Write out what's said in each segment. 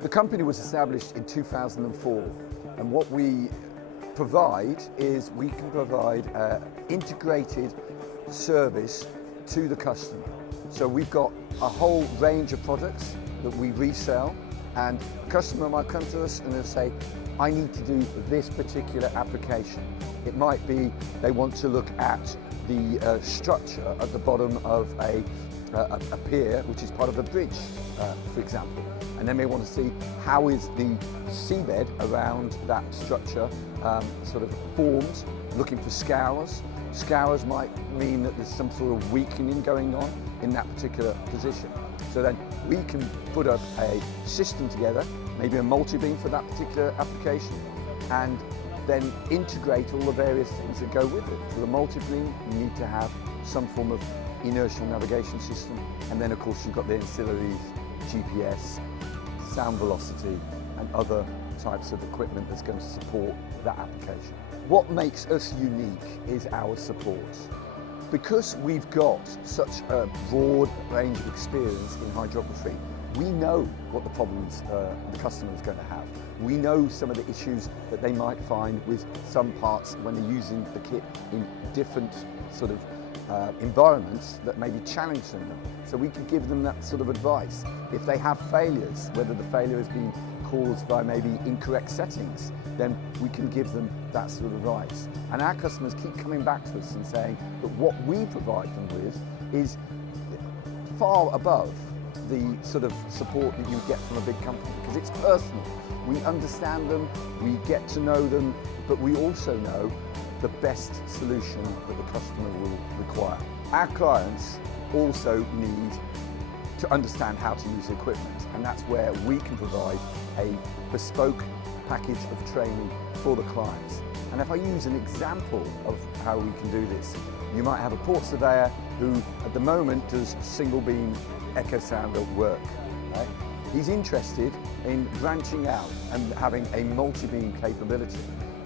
The company was established in 2004, and what we provide is we can provide an integrated service to the customer. So we've got a whole range of products that we resell, and a customer might come to us and they'll say, I need to do this particular application. It might be they want to look at the structure at the bottom of a pier, which is part of a bridge, for example. And they may want to see how is the seabed around that structure sort of formed, looking for scours. Scours might mean that there's some sort of weakening going on in that particular position. So then we can put up a system together, maybe a multi-beam for that particular application, and then integrate all the various things that go with it. For the multi-beam, you need to have some form of inertial navigation system, and then of course you've got the ancillaries, GPS, sound velocity, and other types of equipment that's going to support that application. What makes us unique is our support. Because we've got such a broad range of experience in hydrography, we know what the problems the customer is going to have. We know some of the issues that they might find with some parts when they're using the kit in different sort of environments that may be challenging them. So we can give them that sort of advice. If they have failures, whether the failure has been caused by maybe incorrect settings, then we can give them that sort of advice. And our customers keep coming back to us and saying that what we provide them with is far above the sort of support that you get from a big company, because it's personal. We understand them, we get to know them, but we also know the best solution that the customer will require. Our clients also need to understand how to use the equipment, and that's where we can provide a bespoke package of training for the clients. And if I use an example of how we can do this, you might have a port surveyor who at the moment does single beam echo sounder work. Right? He's interested in branching out and having a multi-beam capability,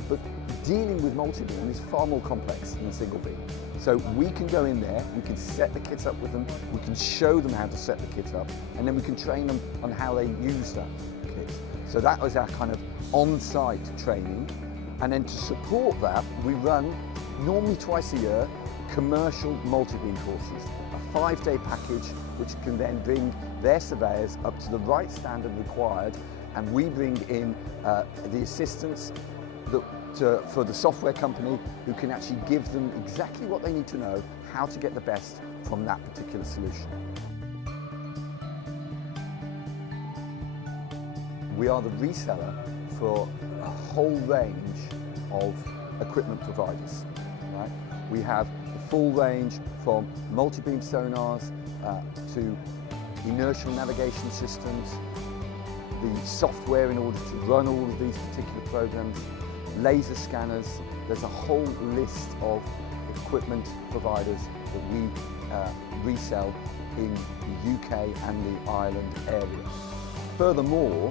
but dealing with multi-beam is far more complex than single beam. So we can go in there, we can set the kit up with them, we can show them how to set the kit up, and then we can train them on how they use that kit. So that was our kind of on-site training. And then to support that, we run, normally twice a year, commercial multi-beam courses, a 5-day package which can then bring their surveyors up to the right standard required, and we bring in the assistants for the software company who can actually give them exactly what they need to know, how to get the best from that particular solution. We are the reseller for a whole range of equipment providers. Right? We have the full range from multi-beam sonars to inertial navigation systems, the software in order to run all of these particular programs, laser scanners. There's a whole list of equipment providers that we resell in the UK and the Ireland area. Furthermore,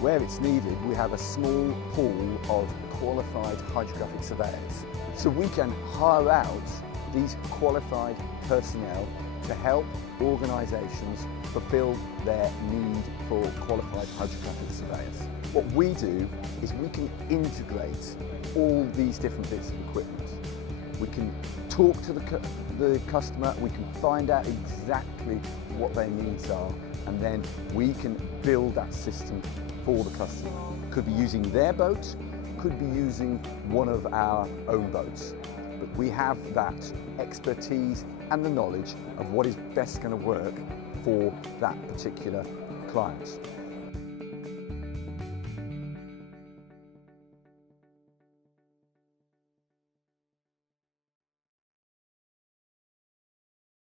where it's needed, we have a small pool of qualified hydrographic surveyors. So we can hire out these qualified personnel to help organisations fulfil their need for qualified hydrographic surveyors. What we do is we can integrate all these different bits of equipment. We can talk to the customer, we can find out exactly what their needs are, and then we can build that system for the customer. Could be using their boat, could be using one of our own boats. But we have that expertise and the knowledge of what is best going to work for that particular client.